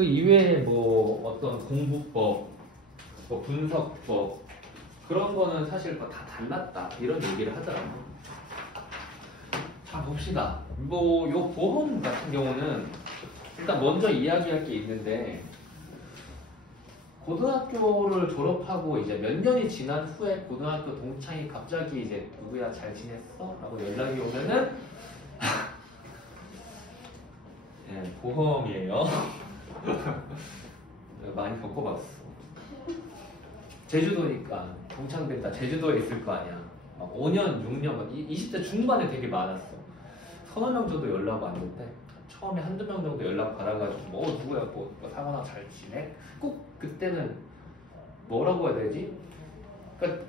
그 이외에 뭐 어떤 공부법, 뭐 분석법 그런 거는 사실 다 달랐다 이런 얘기를 하더라고요. 자 봅시다. 뭐 요 보험 같은 경우는 일단 먼저 이야기할 게 있는데 고등학교를 졸업하고 이제 몇 년이 지난 후에 고등학교 동창이 갑자기 이제 누구야 잘 지냈어? 라고 연락이 오면은 네, 보험이에요. 많이 겪어봤어. 제주도니까 동창들 다 제주도에 있을 거 아니야. 막 5년, 6년, 막 20대 중반에 되게 많았어. 서너 명 정도 연락 왔는데 처음에 한두 명 정도 연락 받아가지고 뭐 누구야 뭐 상원아 잘 지내? 꼭 그때는 뭐라고 해야 되지? 그러니까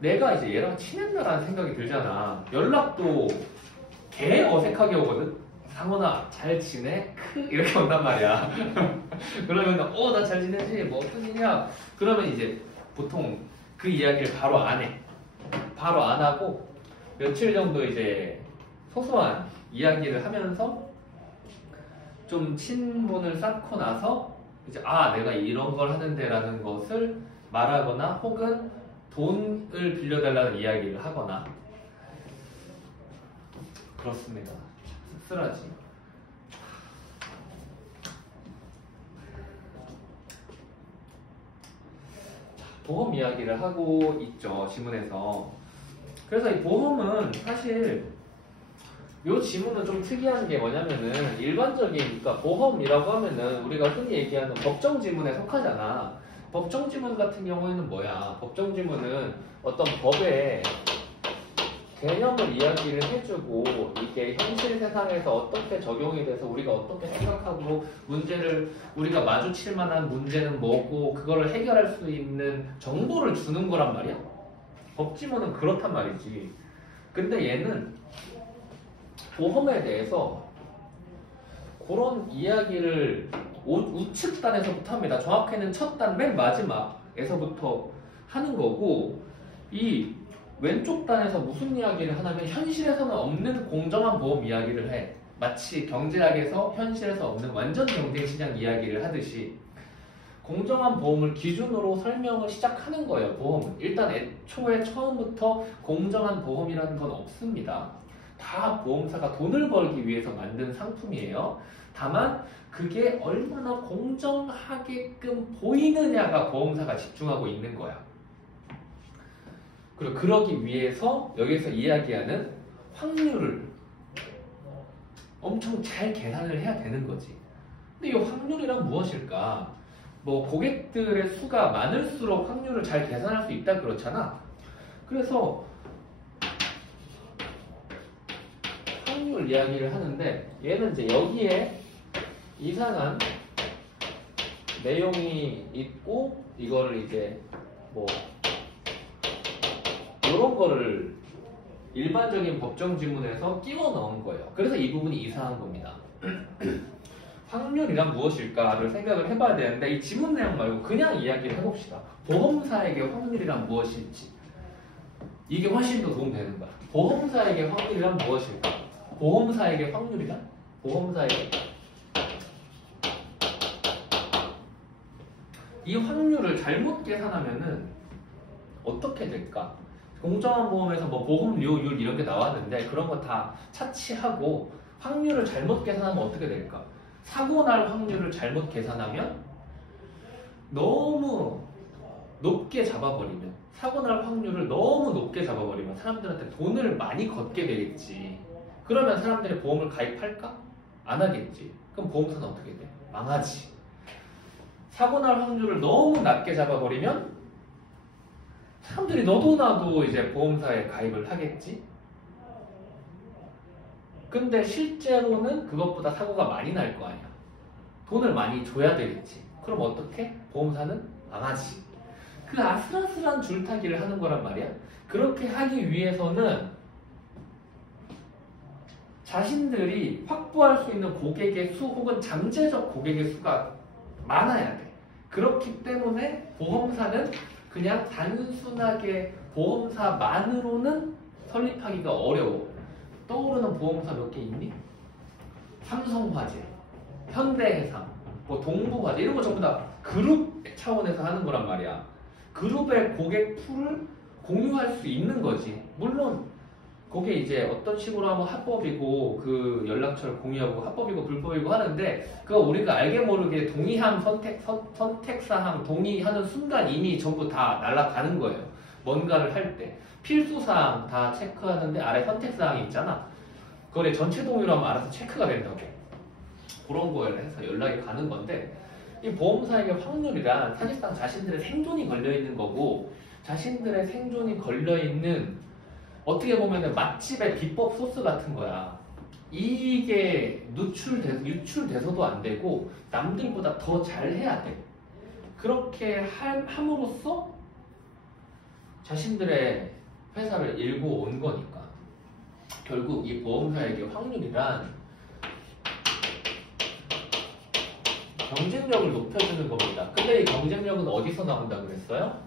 내가 이제 얘랑 친했나라는 생각이 들잖아. 연락도 개 어색하게 오거든. 상원아 잘 지내? 크 이렇게 온단 말이야. 그러면 나 잘 지내지? 뭐 어떤 일이야? 그러면 이제 보통 그 이야기를 바로 안 해. 바로 안 하고 며칠 정도 이제 소소한 이야기를 하면서 좀 친분을 쌓고 나서 이제 내가 이런 걸 하는데라는 것을 말하거나 혹은 돈을 빌려달라는 이야기를 하거나 그렇습니다. 씁쓸하지. 보험 이야기를 하고 있죠. 지문에서. 그래서 이 보험은 사실 이 지문은 좀 특이한 게 뭐냐면은 일반적인 그러니까 보험이라고 하면은 우리가 흔히 얘기하는 법정 지문에 속하잖아. 법정 지문 같은 경우에는 뭐야? 법정 지문은 어떤 법의 개념을 이야기를 해주고 이게 현실 세상에서 어떻게 적용이 돼서 우리가 어떻게 생각하고 문제를 우리가 마주칠 만한 문제는 뭐고 그거를 해결할 수 있는 정보를 주는 거란 말이야. 법지문은 그렇단 말이지. 근데 얘는 보험에 대해서 그런 이야기를 우측 단에서부터 합니다. 정확히는 첫 단 맨 마지막에서부터 하는 거고 이 왼쪽 단에서 무슨 이야기를 하냐면 현실에서는 없는 공정한 보험 이야기를 해. 마치 경제학에서 현실에서 없는 완전 경쟁시장 이야기를 하듯이 공정한 보험을 기준으로 설명을 시작하는 거예요. 보험은 일단 애초에 처음부터 공정한 보험이라는 건 없습니다. 다 보험사가 돈을 벌기 위해서 만든 상품이에요. 다만 그게 얼마나 공정하게끔 보이느냐가 보험사가 집중하고 있는 거야. 그리고 그러기 위해서 여기서 이야기하는 확률을 엄청 잘 계산을 해야 되는 거지. 근데 이 확률이란 무엇일까? 뭐 고객들의 수가 많을수록 확률을 잘 계산할 수 있다 그렇잖아. 그래서 확률 이야기를 하는데 얘는 이제 여기에 이상한 내용이 있고 이거를 이제 뭐 이런 거를 일반적인 법정 지문에서 끼워 넣은 거예요. 그래서 이 부분이 이상한 겁니다. 확률이란 무엇일까를 생각을 해봐야 되는데 이 지문 내용 말고 그냥 이야기를 해봅시다. 보험사에게 확률이란 무엇일지 이게 훨씬 더 도움되는 거야. 보험사에게 확률이란 무엇일까? 보험사에게 확률이란? 보험사에게 이 확률을 잘못 계산하면은 어떻게 될까? 공정한 보험에서 뭐 보험료율 이런 게 나왔는데 그런 거 다 차치하고 확률을 잘못 계산하면 어떻게 될까? 사고 날 확률을 잘못 계산하면 너무 높게 잡아버리면 사고 날 확률을 너무 높게 잡아버리면 사람들한테 돈을 많이 걷게 되겠지. 그러면 사람들이 보험을 가입할까? 안 하겠지. 그럼 보험사는 어떻게 돼? 망하지. 사고 날 확률을 너무 낮게 잡아버리면 사람들이 너도 나도 이제 보험사에 가입을 하겠지? 근데 실제로는 그것보다 사고가 많이 날 거 아니야. 돈을 많이 줘야 되겠지. 그럼 어떻게? 보험사는 망하지. 그 아슬아슬한 줄타기를 하는 거란 말이야. 그렇게 하기 위해서는 자신들이 확보할 수 있는 고객의 수 혹은 잠재적 고객의 수가 많아야 돼. 그렇기 때문에 보험사는 그냥 단순하게 보험사만으로는 설립하기가 어려워. 떠오르는 보험사 몇 개 있니? 삼성화재, 현대해상, 뭐 동부과제 이런 거 전부 다 그룹 차원에서 하는 거란 말이야. 그룹의 고객 풀을 공유할 수 있는 거지. 물론 그게 이제 어떤 식으로 하면 합법이고 그 연락처를 공유하고 합법이고 불법이고 하는데 그거 우리가 알게 모르게 동의함 선택사항 동의하는 순간 이미 전부 다 날아가는 거예요. 뭔가를 할 때 필수사항 다 체크하는데 아래 선택사항이 있잖아. 그거에 전체 동의로 하면 알아서 체크가 된다고. 그런 거에 해서 연락이 가는 건데 이 보험사에게 확률이란 사실상 자신들의 생존이 걸려있는 거고 자신들의 생존이 걸려있는 어떻게 보면 맛집의 비법 소스 같은 거야. 이게 유출돼서도 안 되고 남들보다 더 잘해야 돼. 그렇게 함으로써 자신들의 회사를 일고 온 거니까 결국 이 보험사에게 확률이란 경쟁력을 높여주는 겁니다. 근데 이 경쟁력은 어디서 나온다 그랬어요?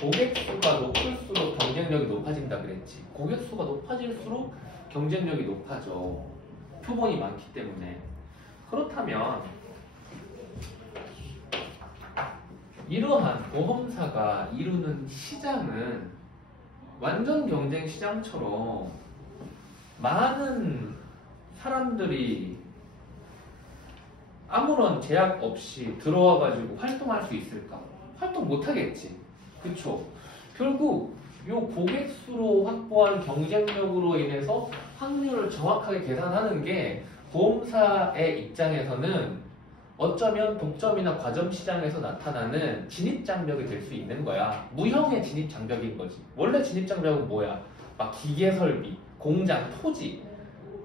고객 수가 높을수록 경쟁력이 높아진다 그랬지. 고객 수가 높아질수록 경쟁력이 높아져. 표본이 많기 때문에. 그렇다면 이러한 보험사가 이루는 시장은 완전 경쟁 시장처럼 많은 사람들이 아무런 제약 없이 들어와가지고 활동할 수 있을까? 활동 못하겠지. 그쵸? 결국 이 고객 수로 확보한 경쟁력으로 인해서 확률을 정확하게 계산하는 게 보험사의 입장에서는 어쩌면 독점이나 과점 시장에서 나타나는 진입장벽이 될 수 있는 거야. 무형의 진입장벽인 거지. 원래 진입장벽은 뭐야? 막 기계설비, 공장, 토지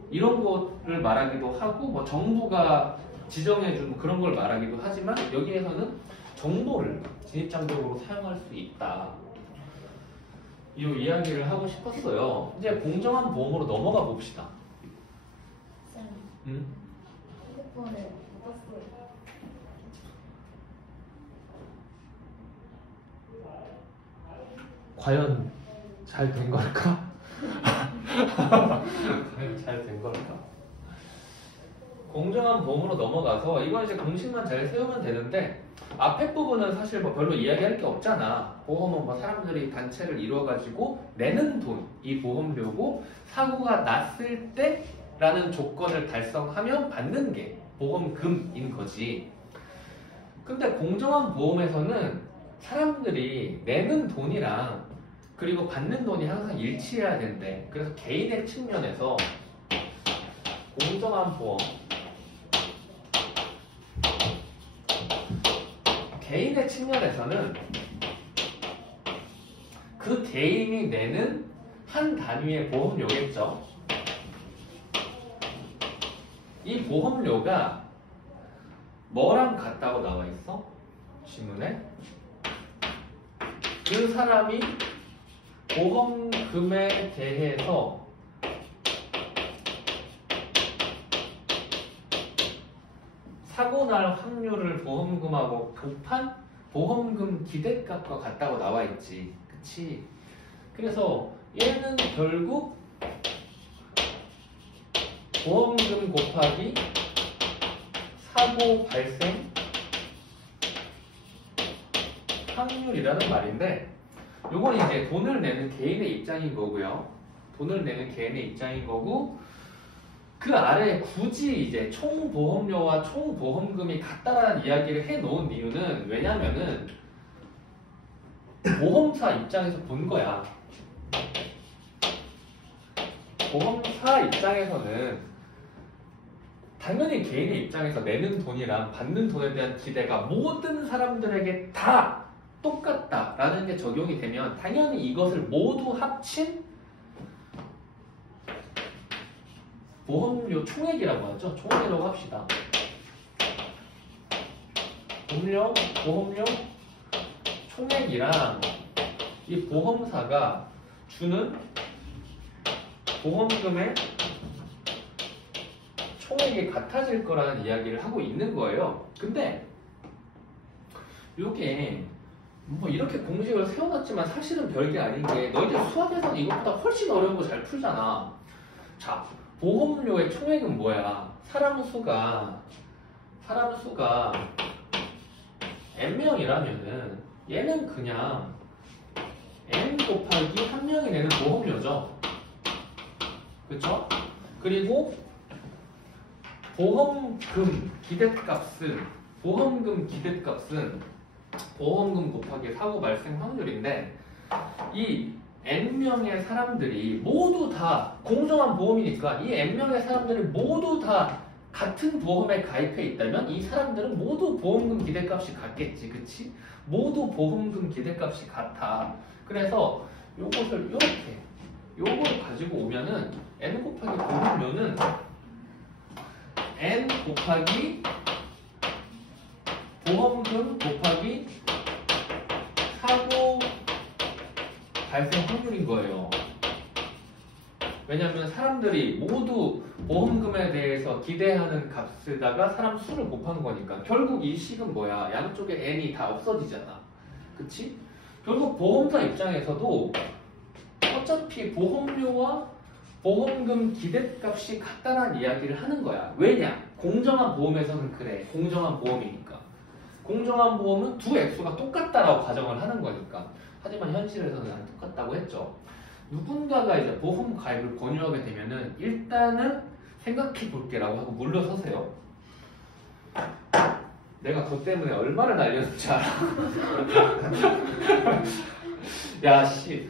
이런 거를 말하기도 하고 뭐 정부가 지정해준 그런 걸 말하기도 하지만 여기에서는 정보를 진입장벽으로 사용할 수 있다. 이 이야기를 하고 싶었어요. 이제 공정한 보험으로 넘어가 봅시다. 쌤, 응? 휴대폰을 못 봤어요. 과연 잘 된 걸까? 과연 잘 된 걸까? 공정한 보험으로 넘어가서 이건 이제 공식만 잘 세우면 되는데 앞에 부분은 사실 뭐 별로 이야기할 게 없잖아. 보험은 뭐 사람들이 단체를 이루어가지고 내는 돈이 보험료고 사고가 났을 때라는 조건을 달성하면 받는 게 보험금인 거지. 근데 공정한 보험에서는 사람들이 내는 돈이랑 그리고 받는 돈이 항상 일치해야 된대. 그래서 개인의 측면에서 공정한 보험 개인의 측면에서는 그 개인이 내는 한 단위의 보험료겠죠. 이 보험료가 뭐랑 같다고 나와 있어? 지문에 그 사람이 보험금에 대해서 사고 날 확률을 보험금하고 곱한 보험금 기대값과 같다고 나와 있지. 그치? 그래서 얘는 결국 보험금 곱하기 사고 발생 확률이라는 말인데 요건 이제 돈을 내는 개인의 입장인 거고요. 돈을 내는 개인의 입장인 거고 그 아래에 굳이 이제 총보험료와 총보험금이 같다라는 이야기를 해놓은 이유는 왜냐면은 보험사 입장에서 본 거야. 보험사 입장에서는 당연히 개인의 입장에서 내는 돈이랑 받는 돈에 대한 기대가 모든 사람들에게 다 똑같다라는 게 적용이 되면 당연히 이것을 모두 합친 보험료 총액이라고 하죠. 총액이라고 합시다. 보험료 총액이랑 이 보험사가 주는 보험금의 총액이 같아질 거라는 이야기를 하고 있는 거예요. 근데 이게 뭐 이렇게 공식을 세워놨지만 사실은 별게 아닌 게 너희들 수학에서는 이것보다 훨씬 어려운 거 잘 풀잖아. 자, 보험료의 총액은 뭐야? 사람 수가 n명이라면은 얘는 그냥 n 곱하기 한 명이 내는 보험료죠. 그쵸? 그리고 보험금 기대값은 보험금 곱하기 사고 발생 확률인데 이 n명의 사람들이 모두 다 공정한 보험이니까 이 n명의 사람들이 모두 다 같은 보험에 가입해 있다면 이 사람들은 모두 보험금 기대값이 같겠지, 그치? 모두 보험금 기대값이 같아. 그래서 요것을 이렇게 요걸 가지고 오면은 n 곱하기 보험료는 n 곱하기 보험금 곱하기 사고 발생 확률인 거예요. 왜냐하면 사람들이 모두 보험금에 대해서 기대하는 값에다가 사람 수를 곱한 거니까 결국 이 식은 뭐야? 양쪽에 n이 다 없어지잖아. 그치? 결국 보험사 입장에서도 어차피 보험료와 보험금 기대값이 같다라는 이야기를 하는 거야. 왜냐? 공정한 보험에서는 그래. 공정한 보험이니까. 공정한 보험은 두 액수가 똑같다라고 가정을 하는 거니까. 하지만 현실에서는 안 똑같다고 했죠. 누군가가 이제 보험 가입을 권유하게 되면은 일단은 생각해 볼게라고 하고 물러서세요. 내가 그것 때문에 얼마나 날렸는지 알아? 야, 씨,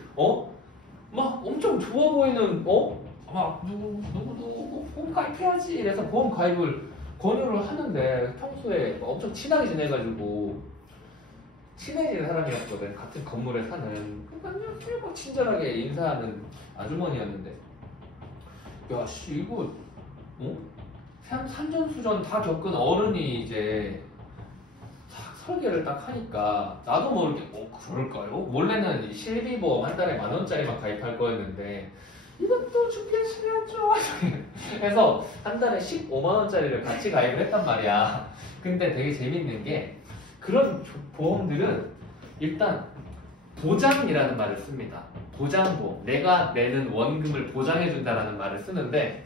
막 엄청 좋아 보이는, 막 누구 보험 가입해야지. 이래서 보험 가입을 권유를 하는데 평소에 엄청 친하게 지내가지고 친해진 사람이었거든. 같은 건물에 사는. 그러니까 막 친절하게 인사하는 아주머니였는데, 야, 씨, 이거, 산전수전 다 겪은 어른이 이제 딱 설계를 딱 하니까 나도 모르게 그럴까요? 원래는 실비보험 한 달에 10,000원짜리만 가입할 거였는데 이것도 준비하셔야죠. 그래서 한 달에 150,000원짜리를 같이 가입을 했단 말이야. 근데 되게 재밌는 게 그런 보험들은 일단 보장이라는 말을 씁니다. 보장보험. 내가 내는 원금을 보장해준다라는 말을 쓰는데,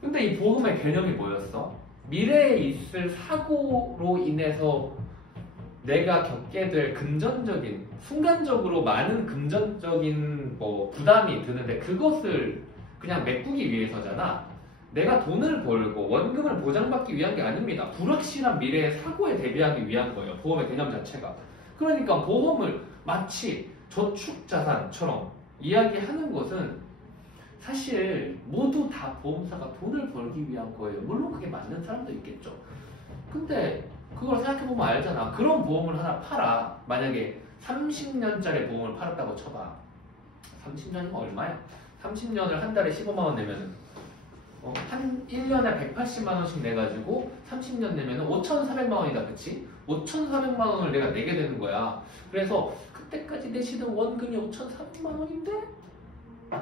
근데 이 보험의 개념이 뭐였어? 미래에 있을 사고로 인해서 내가 겪게 될 금전적인, 순간적으로 많은 금전적인 부담이 드는데 그것을 그냥 메꾸기 위해서잖아. 내가 돈을 벌고 원금을 보장받기 위한 게 아닙니다. 불확실한 미래의 사고에 대비하기 위한 거예요. 보험의 개념 자체가. 그러니까 보험을 마치 저축자산처럼 이야기하는 것은 사실 모두 다 보험사가 돈을 벌기 위한 거예요. 물론 그게 맞는 사람도 있겠죠. 근데 그걸 생각해보면 알잖아. 그런 보험을 하나 팔아. 만약에 30년짜리 보험을 팔았다고 쳐봐. 30년이면 얼마야? 30년을 한 달에 15만원 내면은 한 1년에 180만원씩 내가지고 30년 내면은 5,400만원이다. 그치? 5,400만원을 내가 내게 되는 거야. 그래서 그때까지 내시던 원금이 5,400만원인데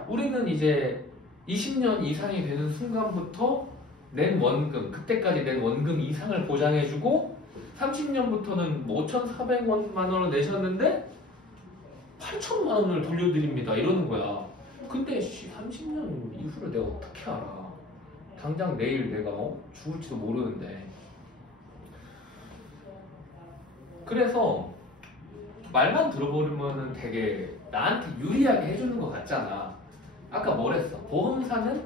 우리는 이제 20년 이상이 되는 순간부터 낸 원금, 그때까지 낸 원금 이상을 보장해주고 30년부터는 5,400만원을 내셨는데 8,000만원을 돌려드립니다. 이러는 거야. 근데 30년 이후를 내가 어떻게 알아? 당장 내일 내가 죽을지도 모르는데. 그래서 말만 들어보면은 되게 나한테 유리하게 해주는 것 같잖아. 아까 뭐랬어? 보험사는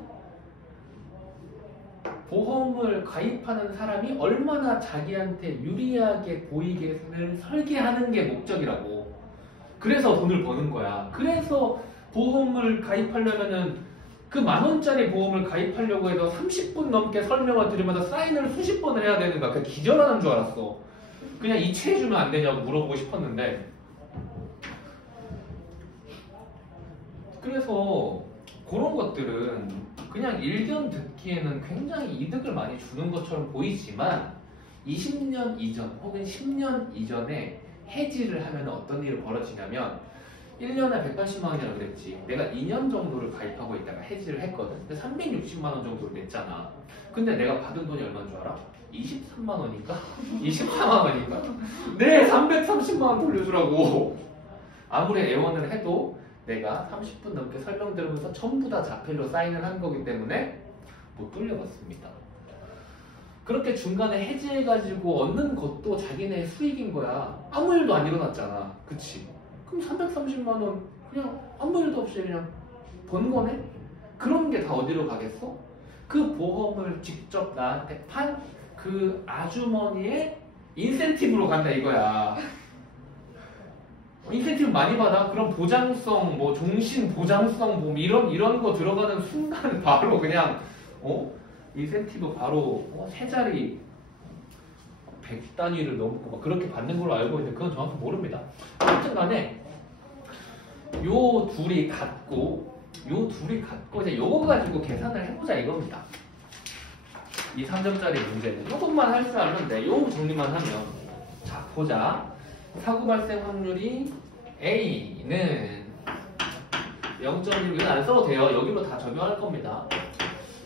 보험을 가입하는 사람이 얼마나 자기한테 유리하게 보이게를 설계하는 게 목적이라고. 그래서 돈을 버는 거야. 그래서 보험을 가입하려면은 그 10,000원짜리 보험을 가입하려고 해도 30분 넘게 설명을 드리면서 사인을 수십 번을 해야 되는 거야. 그냥 기절하는 줄 알았어. 그냥 이체해주면 안 되냐고 물어보고 싶었는데. 그래서 그런 것들은 그냥 일견 듣기에는 굉장히 이득을 많이 주는 것처럼 보이지만 20년 이전 혹은 10년 이전에 해지를 하면 어떤 일이 벌어지냐면 1년에 180만 원이라고 그랬지. 내가 2년 정도를 가입하고 있다가 해지를 했거든. 근데 360만 원 정도를 냈잖아. 근데 내가 받은 돈이 얼마인 줄 알아? 23만 원인가? 24만 원인가? 네, 330만 원 돌려주라고. 아무리 애원을 해도 내가 30분 넘게 설명 들으면서 전부 다 자필로 사인을 한 거기 때문에 못 돌려받습니다. 그렇게 중간에 해지해가지고 얻는 것도 자기네 수익인 거야. 아무 일도 안 일어났잖아. 그치? 그럼 330만 원 그냥 아무 일도 없이 그냥 번 거네? 그런 게 다 어디로 가겠어? 그 보험을 직접 나한테 판 그 아주머니의 인센티브로 간다 이거야. 인센티브 많이 받아? 그럼 보장성, 뭐 종신 보장성 보험 이런 거 들어가는 순간 바로 그냥 인센티브 바로 세 자리 100단위를 넘고 막 그렇게 받는 걸로 알고 있는데 그건 정확히 모릅니다. 아무튼 간에 요 둘이 같고 이제 요거 가지고 계산을 해보자 이겁니다. 이 3점짜리 문제는 요것만 할 줄 아는데 요 정리만 하면 자 보자. 사고 발생 확률이 A는 0.1 이건 안 써도 돼요. 여기로 다 적용할 겁니다.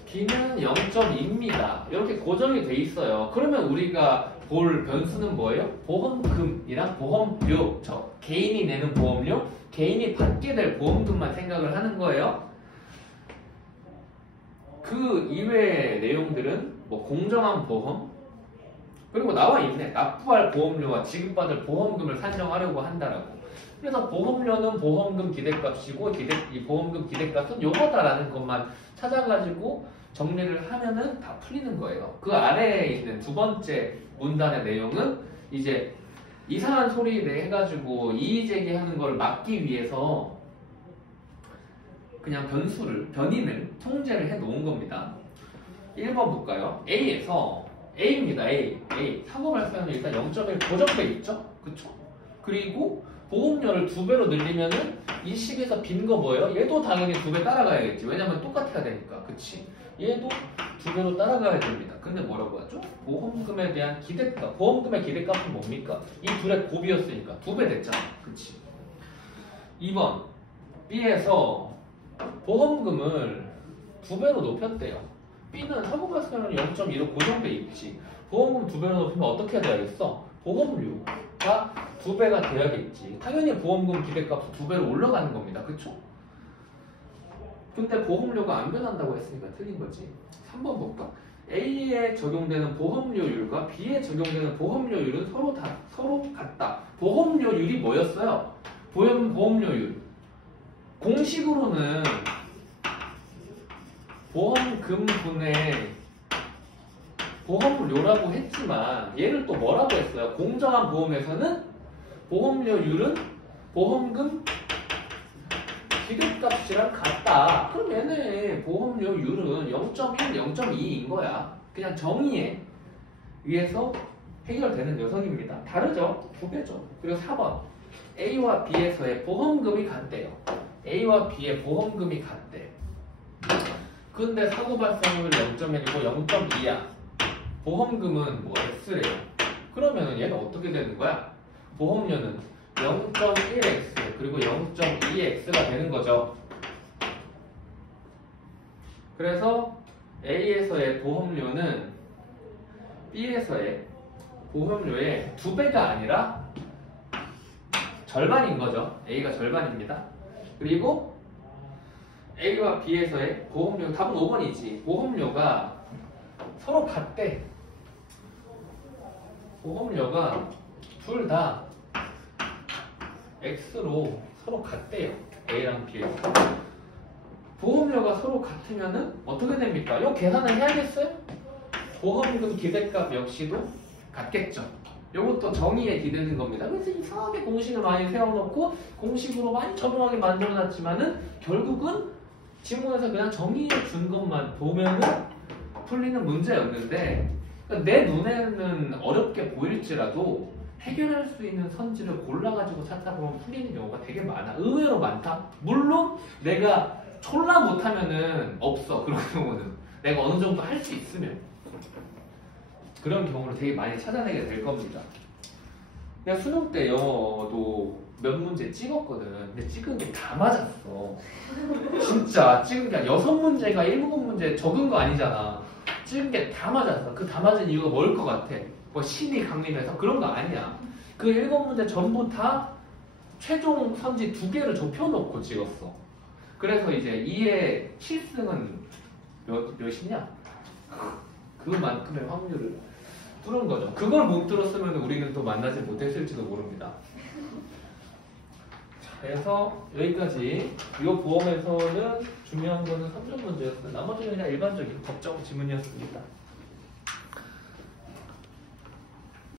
B는 0.2입니다. 이렇게 고정이 돼 있어요. 그러면 우리가 볼 변수는 뭐예요? 보험금이랑 보험료, 개인이 내는 보험료, 개인이 받게 될 보험금만 생각을 하는 거예요. 그 이외의 내용들은 뭐 공정한 보험, 그리고 나와 있네. 납부할 보험료와 지급받을 보험금을 산정하려고 한다라고. 그래서 보험료는 보험금 기대값이고 이 보험금 기대값은 요거다라는 것만 찾아가지고 정리를 하면은 다 풀리는 거예요. 그 아래에 있는 두 번째 문단의 내용은 이제 이상한 소리를 해가지고 이의 제기하는 걸 막기 위해서 그냥 변인을 통제를 해 놓은 겁니다. 1번 볼까요? A입니다. A. 사고 발생하면 일단 0.1 고정돼 있죠? 그쵸? 그리고 보험료를 2배로 늘리면은 이 식에서 빈 거 뭐예요? 얘도 당연히 2배 따라가야겠지. 왜냐면 똑같아야 되니까. 그치? 얘도 2배로 따라가야 됩니다. 근데 뭐라고 하죠? 보험금에 대한 기대값. 보험금의 기대값은 뭡니까? 이 둘의 곱이었으니까 2배 됐잖아. 그치? 2번. B에서 보험금을 2배로 높였대요. B는 사고 발생하면 0.2로 고정돼 있지. 보험금 2배로 높이면 어떻게 해야 되겠어? 보험료가 2배가 돼야겠지. 당연히 보험금 기대값은 2배로 올라가는 겁니다. 그쵸? 근데 보험료가 안 변한다고 했으니까 틀린 거지. 3번 볼까? A에 적용되는 보험료율과 B에 적용되는 보험료율은 서로 같다. 보험료율이 뭐였어요? 보험료율. 공식으로는 보험금분의 보험료라고 했지만 얘를 또 뭐라고 했어요? 공정한 보험에서는 보험료율은 보험금 기대값이랑 같다. 그럼 얘네 보험료율은 0.1, 0.2인 거야. 그냥 정의에 의해서 해결되는 녀석입니다. 다르죠? 2배죠. 그리고 4번 A와 B에서의 보험금이 같대요. A와 B의 보험금이 같대. 근데 사고 발생률이 0.1이고 0.2야. 보험금은 뭐 X래요. 그러면 얘는 어떻게 되는 거야? 보험료는 0.1X 그리고 0.2X가 되는 거죠. 그래서 A에서의 보험료는 B에서의 보험료의 2배가 아니라 절반인 거죠. A가 절반입니다. 그리고 A와 B에서의 보험료, 답은 5번이지. 보험료가 서로 같대. 보험료가 둘 다 X로 서로 같대요. A랑 B에서. 보험료가 서로 같으면은 어떻게 됩니까? 이거 계산을 해야겠어요? 보험금 기대값 역시도 같겠죠. 이것도 정의에 기대는 겁니다. 그래서 이상하게 공식을 많이 세워놓고 공식으로 많이 적용하게 만들어놨지만은 결국은 지문에서 그냥 정의해 준 것만 보면은 풀리는 문제였는데 그러니까 내 눈에는 어렵게 보일지라도 해결할 수 있는 선지를 골라가지고 찾다 보면 풀리는 경우가 되게 많아. 의외로 많다. 물론 내가 졸라 못하면은 없어. 그런 경우는 내가 어느 정도 할 수 있으면 그런 경우를 되게 많이 찾아내게 될 겁니다. 내가 수능 때 영어도 몇 문제 찍었거든. 근데 찍은 게 다 맞았어. 진짜 찍은 게 6문제가 7문제 적은 거 아니잖아. 찍은 게 다 맞았어. 그 다 맞은 이유가 뭘 것 같아? 뭐 신이 강림해서 그런 거 아니야. 그 7문제 전부 다 최종 선지 2개를 좁혀놓고 찍었어. 그래서 이제 2의 실승은 몇이냐? 그만큼의 확률을 뚫은 거죠. 그걸 못 뚫었으면 우리는 또 만나지 못했을지도 모릅니다. 자, 그래서 여기까지. 이 보험에서는 중요한 거는 3종 문제였어요. 나머지는 그냥 일반적인 법정 지문이었습니다.